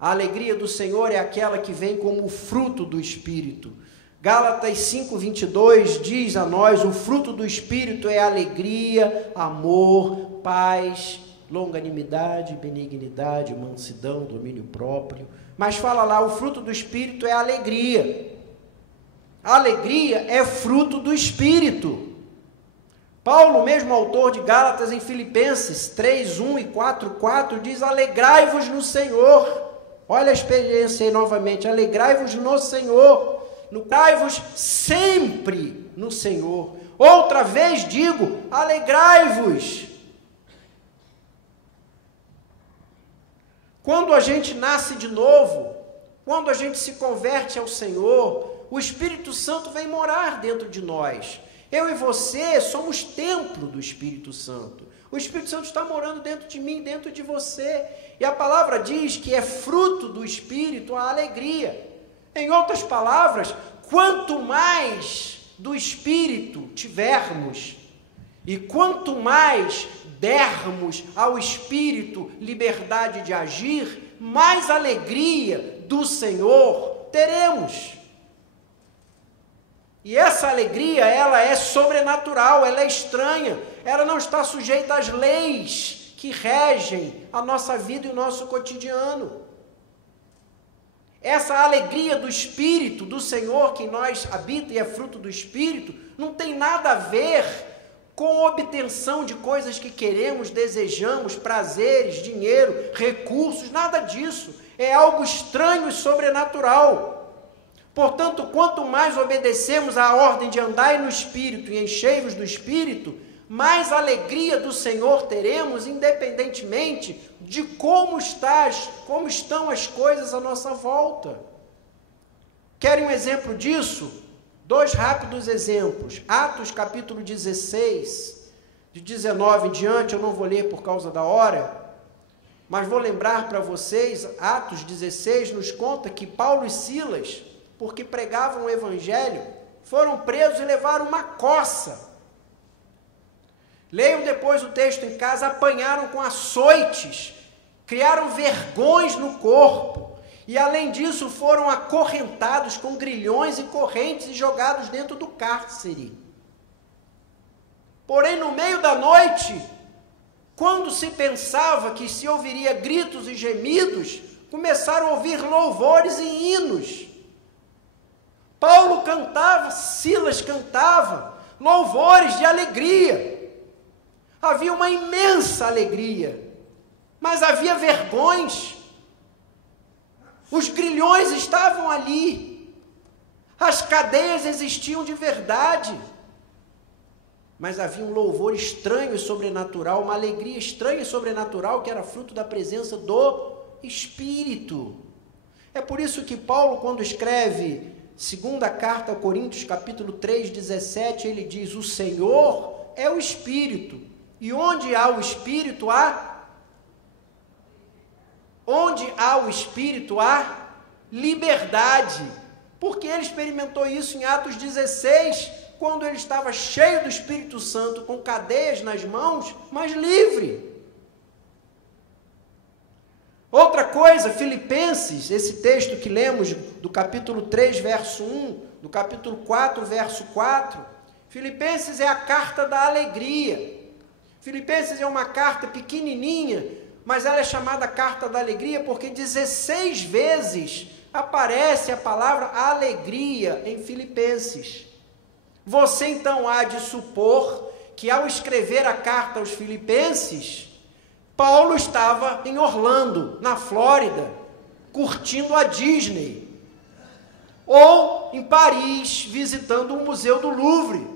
A alegria do Senhor é aquela que vem como fruto do Espírito. Gálatas 5:22 diz a nós: o fruto do Espírito é alegria, amor, paz, longanimidade, benignidade, mansidão, domínio próprio. Mas fala lá, o fruto do Espírito é alegria. A alegria é fruto do Espírito. Paulo, mesmo autor de Gálatas, em Filipenses 3:1 e 4:4, diz: alegrai-vos no Senhor. Olha a experiência aí novamente, alegrai-vos no Senhor, alegrai-vos sempre no Senhor. Outra vez digo, alegrai-vos. Quando a gente nasce de novo, quando a gente se converte ao Senhor, o Espírito Santo vem morar dentro de nós. Eu e você somos templo do Espírito Santo. O Espírito Santo está morando dentro de mim, dentro de você. E a palavra diz que é fruto do Espírito a alegria. Em outras palavras, quanto mais do Espírito tivermos, e quanto mais dermos ao Espírito liberdade de agir, mais alegria do Senhor teremos. E essa alegria, ela é sobrenatural, ela é estranha, ela não está sujeita às leis que regem a nossa vida e o nosso cotidiano. Essa alegria do Espírito, do Senhor que em nós habita e é fruto do Espírito, não tem nada a ver com obtenção de coisas que queremos, desejamos, prazeres, dinheiro, recursos, nada disso. É algo estranho e sobrenatural. Portanto, quanto mais obedecemos à ordem de andar no Espírito e enchei-vos do Espírito, mais alegria do Senhor teremos, independentemente de como estão as coisas à nossa volta. Querem um exemplo disso? 2 rápidos exemplos. Atos capítulo 16, de 19 em diante, eu não vou ler por causa da hora, mas vou lembrar para vocês, Atos 16 nos conta que Paulo e Silas, porque pregavam o Evangelho, foram presos e levaram uma coça. Leiam depois o texto em casa, apanharam com açoites, criaram vergões no corpo, e além disso foram acorrentados com grilhões e correntes e jogados dentro do cárcere. Porém, no meio da noite, quando se pensava que se ouviria gritos e gemidos, começaram a ouvir louvores e hinos. Paulo cantava, Silas cantava, louvores de alegria. Havia uma imensa alegria, mas havia vergões. Os grilhões estavam ali, as cadeias existiam de verdade, mas havia um louvor estranho e sobrenatural, uma alegria estranha e sobrenatural que era fruto da presença do Espírito. É por isso que Paulo, quando escreve segunda carta a Coríntios, capítulo 3, 17, ele diz: o Senhor é o Espírito, e onde há o Espírito há liberdade, porque ele experimentou isso em Atos 16, quando ele estava cheio do Espírito Santo, com cadeias nas mãos, mas livre. Outra coisa, Filipenses, esse texto que lemos do capítulo 3, verso 1, do capítulo 4, verso 4, Filipenses é a carta da alegria. Filipenses é uma carta pequenininha, mas ela é chamada carta da alegria porque 16 vezes aparece a palavra alegria em Filipenses. Você então há de supor que ao escrever a carta aos Filipenses, Paulo estava em Orlando, na Flórida, curtindo a Disney, ou em Paris, visitando o Museu do Louvre,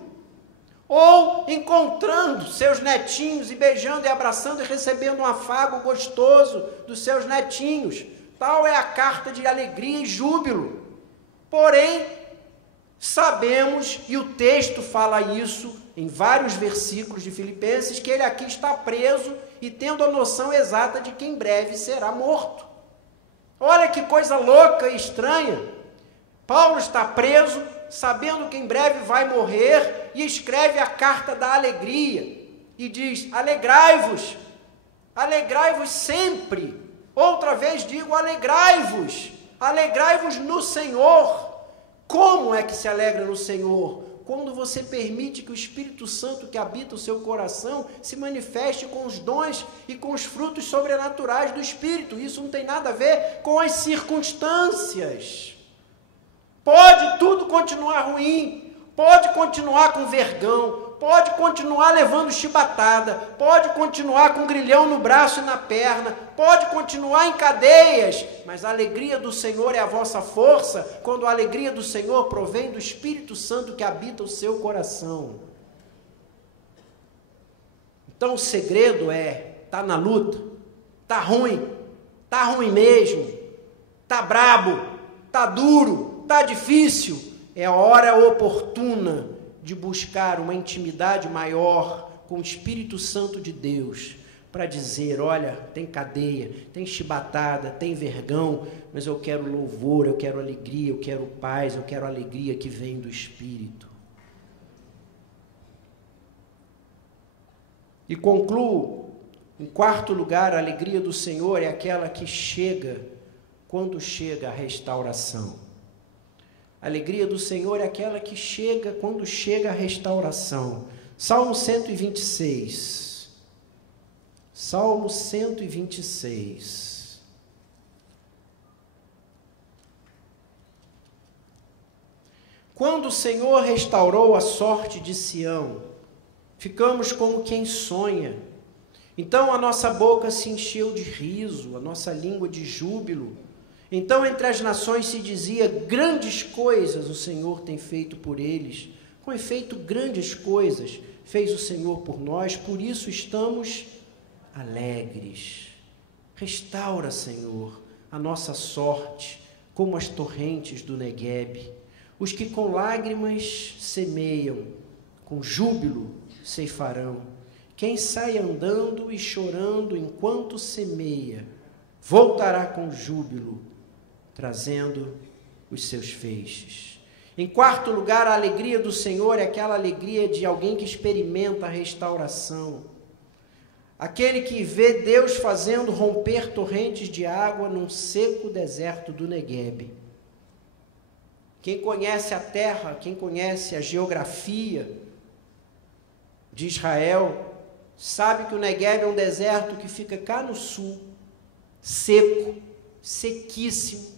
ou encontrando seus netinhos e beijando e abraçando e recebendo um afago gostoso dos seus netinhos. Tal é a carta de alegria e júbilo. Porém, sabemos, e o texto fala isso em vários versículos de Filipenses, que ele aqui está preso e tendo a noção exata de que em breve será morto. Olha que coisa louca e estranha. Paulo está preso, sabendo que em breve vai morrer, e escreve a carta da alegria, e diz: alegrai-vos sempre. Outra vez digo, alegrai-vos no Senhor. Como é que se alegra no Senhor? Quando você permite que o Espírito Santo que habita o seu coração se manifeste com os dons e com os frutos sobrenaturais do Espírito. Isso não tem nada a ver com as circunstâncias. Pode tudo continuar ruim, pode continuar com vergão, pode continuar levando chibatada, pode continuar com grilhão no braço e na perna, pode continuar em cadeias, mas a alegria do Senhor é a vossa força, quando a alegria do Senhor provém do Espírito Santo que habita o seu coração. Então o segredo tá na luta, tá ruim mesmo, tá brabo, tá duro, tá difícil, é a hora oportuna de buscar uma intimidade maior com o Espírito Santo de Deus, para dizer: olha, tem cadeia, tem chibatada, tem vergão, mas eu quero louvor, eu quero alegria, eu quero paz, eu quero alegria que vem do Espírito. E concluo, em quarto lugar, a alegria do Senhor é aquela que chega quando chega a restauração. A alegria do Senhor é aquela que chega quando chega a restauração. Salmo 126. Salmo 126. Quando o Senhor restaurou a sorte de Sião, ficamos como quem sonha. Então a nossa boca se encheu de riso, a nossa língua de júbilo. Então entre as nações se dizia: grandes coisas o Senhor tem feito por eles. Com efeito, grandes coisas fez o Senhor por nós, por isso estamos alegres. Restaura, Senhor, a nossa sorte, como as torrentes do Neguebe. Os que com lágrimas semeiam, com júbilo ceifarão. Quem sai andando e chorando enquanto semeia, voltará com júbilo, trazendo os seus feixes. Em quarto lugar, a alegria do Senhor é aquela alegria de alguém que experimenta a restauração. Aquele que vê Deus fazendo romper torrentes de água num seco deserto do Neguebe. Quem conhece a terra, quem conhece a geografia de Israel, sabe que o Neguebe é um deserto que fica cá no sul, seco, sequíssimo,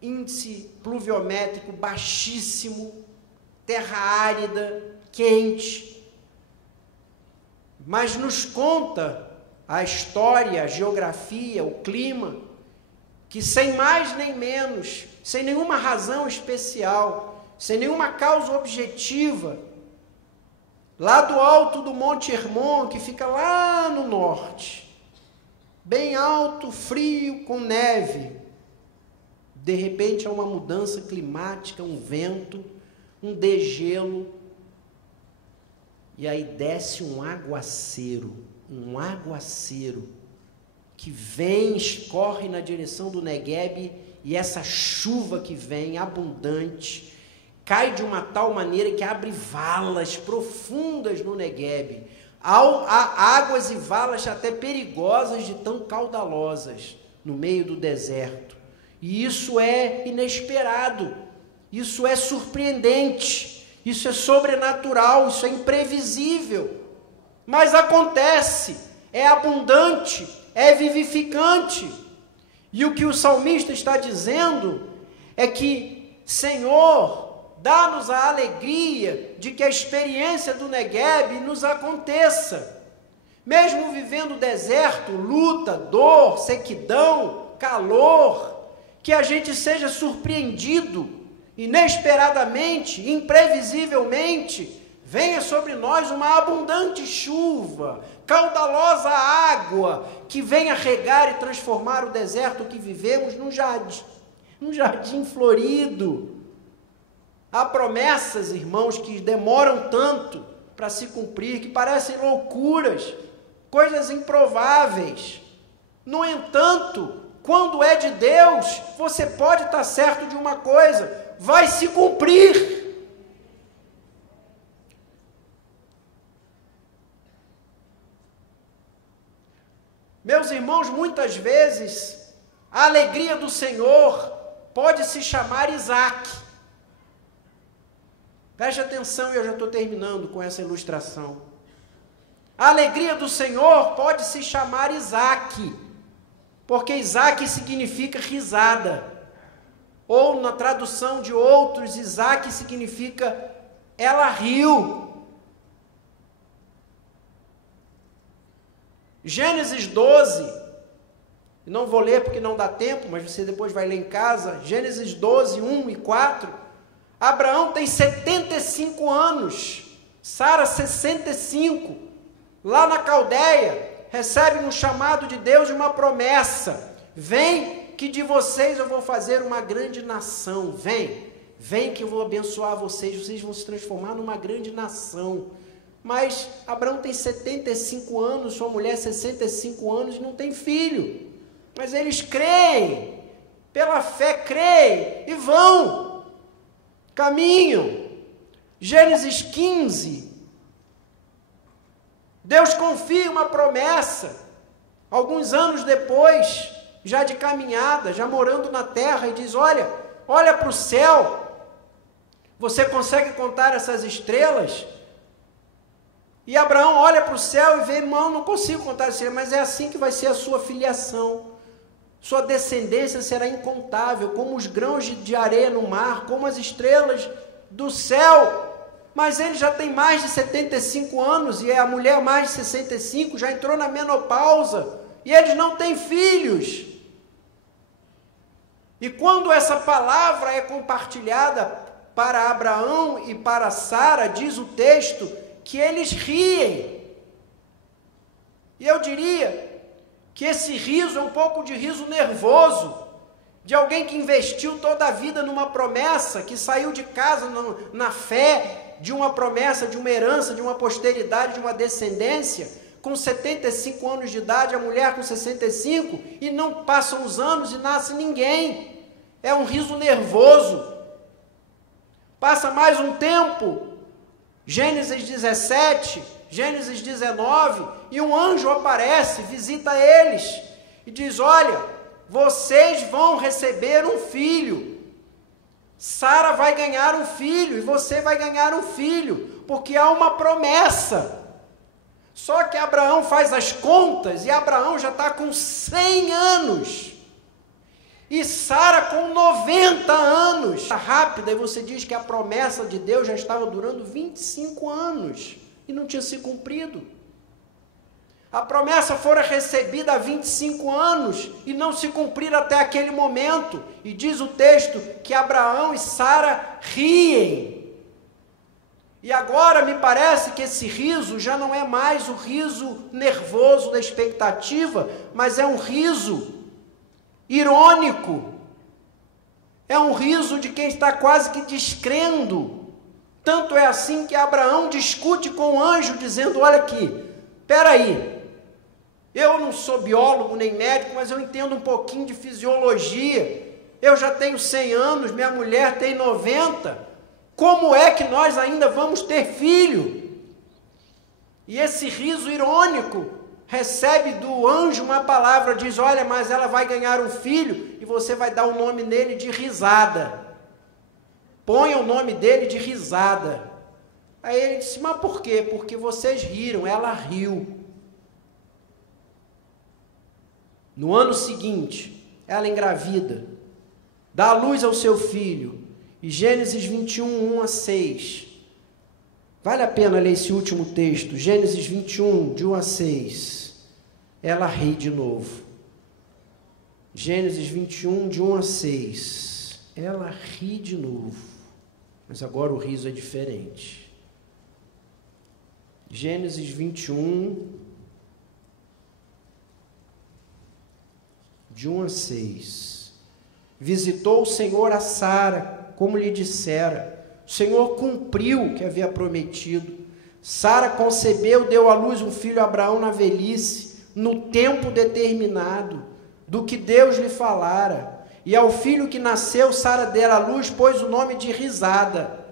índice pluviométrico baixíssimo, terra árida, quente. Mas nos conta a história, a geografia, o clima, que sem mais nem menos, sem nenhuma razão especial, sem nenhuma causa objetiva, lá do alto do Monte Hermon, que fica lá no norte, bem alto, frio, com neve, de repente há uma mudança climática, um vento, um degelo, e aí desce um aguaceiro que vem, escorre na direção do Neguebe, e essa chuva que vem, abundante, cai de uma tal maneira que abre valas profundas no Neguebe, há águas e valas até perigosas de tão caudalosas no meio do deserto, e isso é inesperado, isso é surpreendente, isso é sobrenatural, isso é imprevisível, mas acontece, é abundante, é vivificante. E o que o salmista está dizendo é que, Senhor, dá-nos a alegria de que a experiência do Neguebe nos aconteça. Mesmo vivendo deserto, luta, dor, sequidão, calor, que a gente seja surpreendido, inesperadamente, imprevisivelmente, venha sobre nós uma abundante chuva, caudalosa água, que venha regar e transformar o deserto que vivemos num jardim florido. Há promessas, irmãos, que demoram tanto para se cumprir, que parecem loucuras, coisas improváveis. No entanto, quando é de Deus, você pode estar certo de uma coisa: vai se cumprir. Meus irmãos, muitas vezes, a alegria do Senhor pode se chamar Isaac. Preste atenção, e eu já estou terminando com essa ilustração. A alegria do Senhor pode se chamar Isaac, porque Isaac significa risada. Ou, na tradução de outros, Isaac significa ela riu. Gênesis 12, não vou ler porque não dá tempo, mas você depois vai ler em casa, Gênesis 12, 1 e 4, Abraão tem 75 anos, Sara 65, lá na Caldeia, recebe um chamado de Deus de uma promessa: vem que de vocês eu vou fazer uma grande nação, vem que eu vou abençoar vocês vão se transformar numa grande nação. Mas Abraão tem 75 anos, sua mulher 65 anos e não tem filho. Mas eles creem, pela fé creem e vão, caminham. Gênesis 15, Deus confia uma promessa, alguns anos depois, já de caminhada, já morando na terra, e diz: olha para o céu, você consegue contar essas estrelas? E Abraão olha para o céu e vê: irmão, não consigo contar isso, mas é assim que vai ser a sua filiação. Sua descendência será incontável, como os grãos de areia no mar, como as estrelas do céu. mas ele já tem mais de 75 anos e a mulher mais de 65, já entrou na menopausa e eles não têm filhos. E quando essa palavra é compartilhada para Abraão e para Sara, diz o texto que eles riem. E eu diria que esse riso é um pouco de riso nervoso, de alguém que investiu toda a vida numa promessa, que saiu de casa na fé de uma promessa, de uma herança, de uma posteridade, de uma descendência, com 75 anos de idade, a mulher com 65, e não passam os anos e nasce ninguém. É um riso nervoso. Passa mais um tempo, Gênesis 17, Gênesis 19, e um anjo aparece, visita eles, e diz, olha, vocês vão receber um filho, Sara vai ganhar um filho, e você vai ganhar um filho, porque há uma promessa. Só que Abraão faz as contas, e Abraão já está com 100 anos, e Sara com 90 anos. Rápida, e você diz que a promessa de Deus já estava durando 25 anos, e não tinha se cumprido. A promessa fora recebida há 25 anos, e não se cumprir até aquele momento, e diz o texto que Abraão e Sara riem. E agora me parece que esse riso já não é mais o riso nervoso da expectativa, mas é um riso irônico, é um riso de quem está quase que descrendo. Tanto é assim que Abraão discute com o anjo, dizendo, olha aqui, espera aí, eu não sou biólogo nem médico, mas eu entendo um pouquinho de fisiologia, eu já tenho 100 anos, minha mulher tem 90, como é que nós ainda vamos ter filho? E esse riso irônico recebe do anjo uma palavra, diz, olha, mas ela vai ganhar um filho, e você vai dar o nome nele de Risada. Ponha o nome dele de Risada. Aí ele disse, mas por quê? Porque vocês riram, ela riu. No ano seguinte, ela engravida, dá à luz ao seu filho, e Gênesis 21, 1 a 6. Vale a pena ler esse último texto, Gênesis 21, de 1 a 6. Ela ri de novo. Gênesis 21, de 1 a 6. Ela ri de novo. Mas agora o riso é diferente. Gênesis 21, de 1 a 6. Visitou o Senhor a Sara, como lhe dissera. O Senhor cumpriu o que havia prometido. Sara concebeu, deu à luz um filho a Abraão na velhice, no tempo determinado, do que Deus lhe falara. E ao filho que nasceu, Sara dera à luz, pôs o nome de Risada.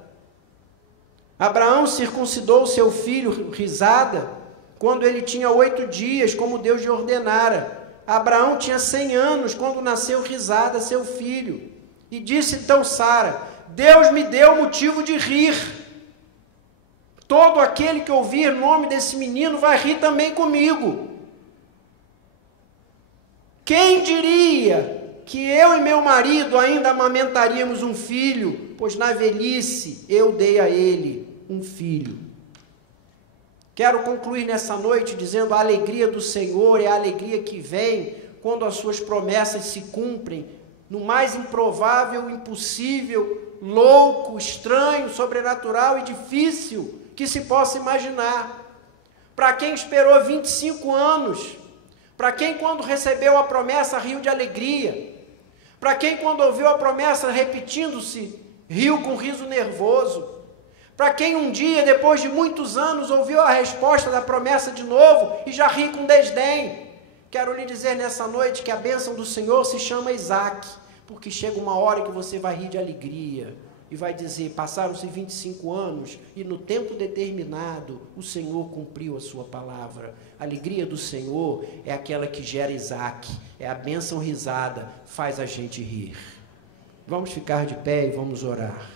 Abraão circuncidou seu filho, Risada, quando ele tinha 8 dias, como Deus lhe ordenara. Abraão tinha 100 anos, quando nasceu Risada, seu filho. E disse então Sara, Deus me deu motivo de rir. Todo aquele que ouvir o nome desse menino vai rir também comigo. Quem diria que eu e meu marido ainda amamentaríamos um filho, pois na velhice eu dei a ele um filho. Quero concluir nessa noite dizendo a alegria do Senhor é a alegria que vem quando as suas promessas se cumprem, no mais improvável, impossível, louco, estranho, sobrenatural e difícil que se possa imaginar. Para quem esperou 25 anos, para quem quando recebeu a promessa riu de alegria, para quem quando ouviu a promessa repetindo-se, riu com riso nervoso, para quem um dia, depois de muitos anos, ouviu a resposta da promessa de novo e já ri com desdém, quero lhe dizer nessa noite que a bênção do Senhor se chama Isaac, porque chega uma hora que você vai rir de alegria e vai dizer, passaram-se 25 anos e no tempo determinado o Senhor cumpriu a sua palavra. A alegria do Senhor é aquela que gera Isaac, é a bênção risada, faz a gente rir. Vamos ficar de pé e vamos orar.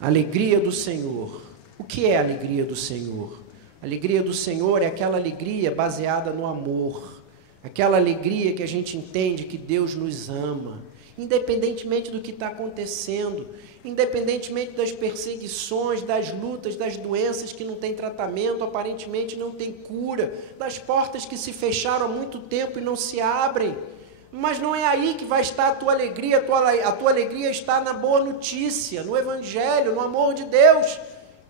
Alegria do Senhor. O que é a alegria do Senhor? A alegria do Senhor é aquela alegria baseada no amor, aquela alegria que a gente entende que Deus nos ama, independentemente do que está acontecendo. independentemente das perseguições, das lutas, das doenças que não têm tratamento, aparentemente não tem cura, das portas que se fecharam há muito tempo e não se abrem. Mas não é aí que vai estar a tua alegria. A tua alegria está na boa notícia, no Evangelho, no amor de Deus.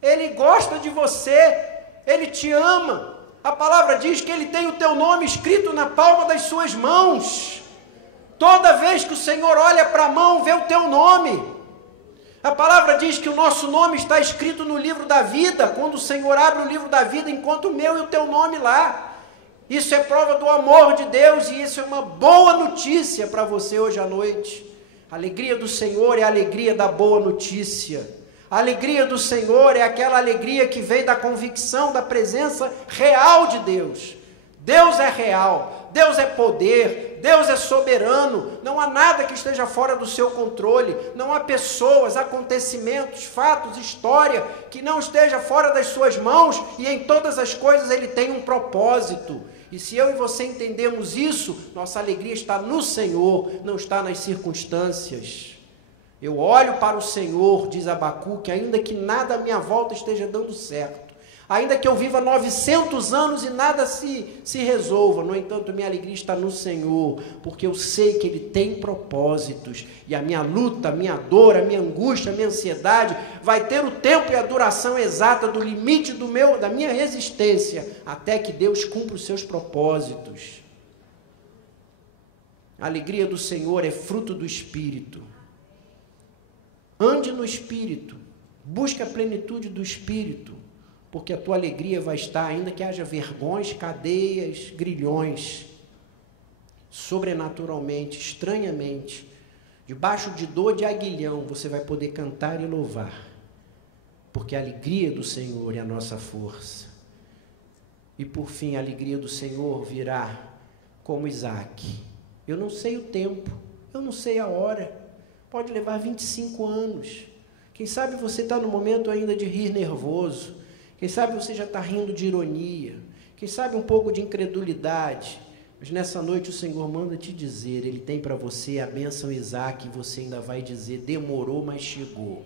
Ele gosta de você, Ele te ama. A palavra diz que Ele tem o teu nome escrito na palma das suas mãos. Toda vez que o Senhor olha para a mão, vê o teu nome. A palavra diz que o nosso nome está escrito no livro da vida. Quando o Senhor abre o livro da vida, encontra o meu e o teu nome lá. Isso é prova do amor de Deus e isso é uma boa notícia para você hoje à noite. A alegria do Senhor é a alegria da boa notícia. A alegria do Senhor é aquela alegria que vem da convicção da presença real de Deus. Deus é real, Deus é poder, Deus é soberano, não há nada que esteja fora do seu controle, não há pessoas, acontecimentos, fatos, história que não esteja fora das suas mãos e em todas as coisas Ele tem um propósito. E se eu e você entendemos isso, nossa alegria está no Senhor, não está nas circunstâncias. Eu olho para o Senhor, diz Abacuque, ainda que nada à minha volta esteja dando certo, ainda que eu viva 900 anos e nada se resolva, no entanto, minha alegria está no Senhor, porque eu sei que Ele tem propósitos, e a minha luta, a minha dor, a minha angústia, a minha ansiedade, vai ter o tempo e a duração exata do limite da minha resistência, até que Deus cumpra os seus propósitos. A alegria do Senhor é fruto do Espírito. Ande no Espírito, busque a plenitude do Espírito, porque a tua alegria vai estar, ainda que haja vergões, cadeias, grilhões, sobrenaturalmente, estranhamente, debaixo de dor de aguilhão, você vai poder cantar e louvar, porque a alegria do Senhor é a nossa força. E por fim, a alegria do Senhor virá como Isaac. Eu não sei o tempo, eu não sei a hora, pode levar 25 anos, quem sabe você está no momento ainda de rir nervoso, quem sabe você já está rindo de ironia, quem sabe um pouco de incredulidade, mas nessa noite o Senhor manda te dizer, Ele tem para você a bênção Isaac, e você ainda vai dizer, demorou, mas chegou.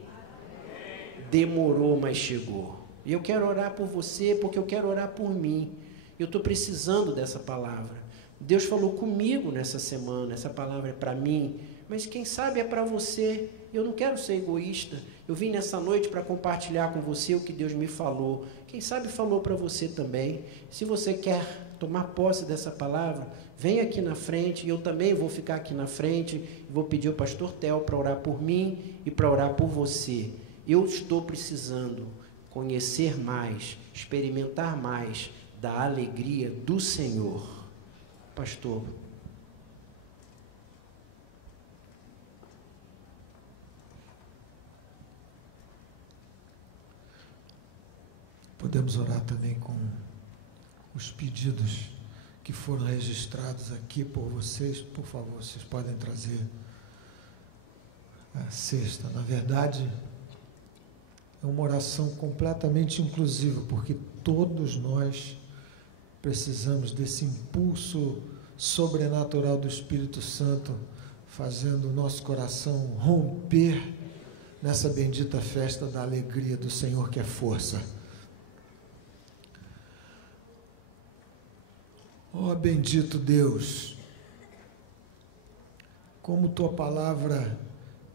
Demorou, mas chegou. E eu quero orar por você, porque eu quero orar por mim. Eu estou precisando dessa palavra. Deus falou comigo nessa semana, essa palavra é para mim, mas quem sabe é para você. Eu não quero ser egoísta. Eu vim nessa noite para compartilhar com você o que Deus me falou. Quem sabe falou para você também. Se você quer tomar posse dessa palavra, vem aqui na frente, e eu também vou ficar aqui na frente, e vou pedir ao pastor Theo para orar por mim e para orar por você. Eu estou precisando conhecer mais, experimentar mais da alegria do Senhor. Pastor. Podemos orar também com os pedidos que foram registrados aqui por vocês. Por favor, vocês podem trazer a cesta. Na verdade, é uma oração completamente inclusiva, porque todos nós precisamos desse impulso sobrenatural do Espírito Santo, fazendo o nosso coração romper nessa bendita festa da alegria do Senhor, que é força. Oh, bendito Deus, como Tua palavra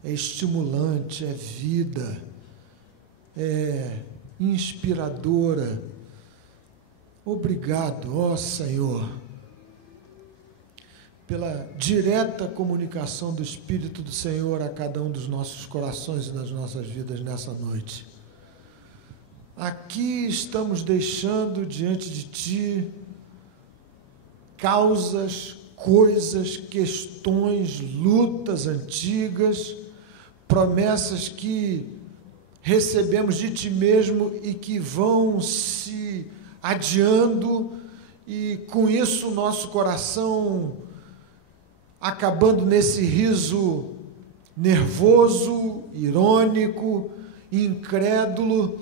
é estimulante, é vida, é inspiradora. Obrigado, ó Senhor, pela direta comunicação do Espírito do Senhor a cada um dos nossos corações e nas nossas vidas nessa noite. Aqui estamos deixando diante de Ti causas, coisas, questões, lutas antigas, promessas que recebemos de Ti mesmo e que vão se adiando, e com isso nosso coração acabando nesse riso nervoso, irônico, incrédulo,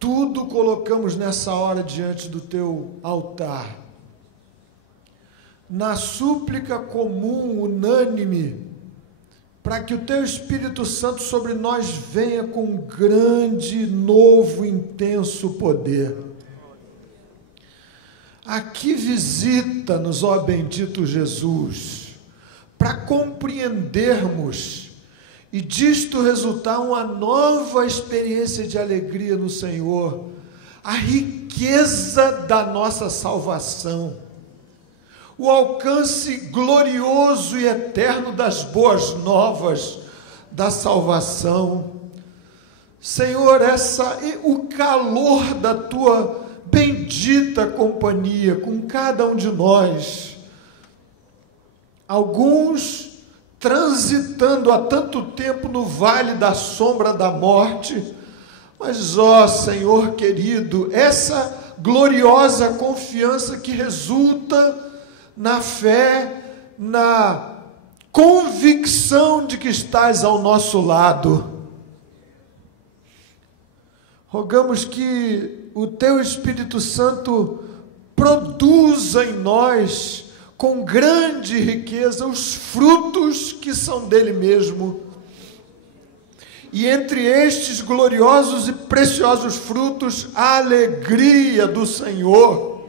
tudo colocamos nessa hora diante do Teu altar. Na súplica comum, unânime, para que o Teu Espírito Santo sobre nós venha com um grande, novo, intenso poder. Aqui visita-nos, ó bendito Jesus, para compreendermos e disto resultar uma nova experiência de alegria no Senhor, a riqueza da nossa salvação, o alcance glorioso e eterno das boas novas da salvação. Senhor, o calor da Tua bendita companhia com cada um de nós, alguns transitando há tanto tempo no vale da sombra da morte, mas, ó Senhor querido, essa gloriosa confiança que resulta na fé, na convicção de que estás ao nosso lado. Rogamos que o Teu Espírito Santo produza em nós, com grande riqueza, os frutos que são dele mesmo. E entre estes gloriosos e preciosos frutos, a alegria do Senhor.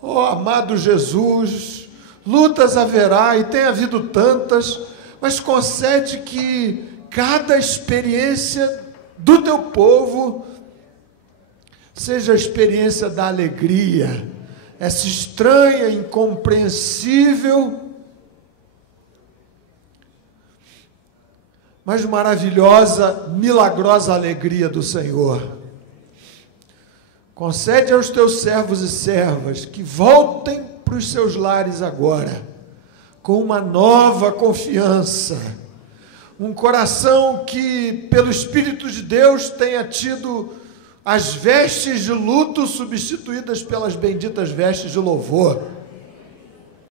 Ó amado Jesus, lutas haverá e tem havido tantas, mas concede que cada experiência do Teu povo seja a experiência da alegria, essa estranha, incompreensível, mas maravilhosa, milagrosa alegria do Senhor. Concede aos Teus servos e servas que voltem para os seus lares agora, com uma nova confiança, um coração que, pelo Espírito de Deus, tenha tido as vestes de luto substituídas pelas benditas vestes de louvor.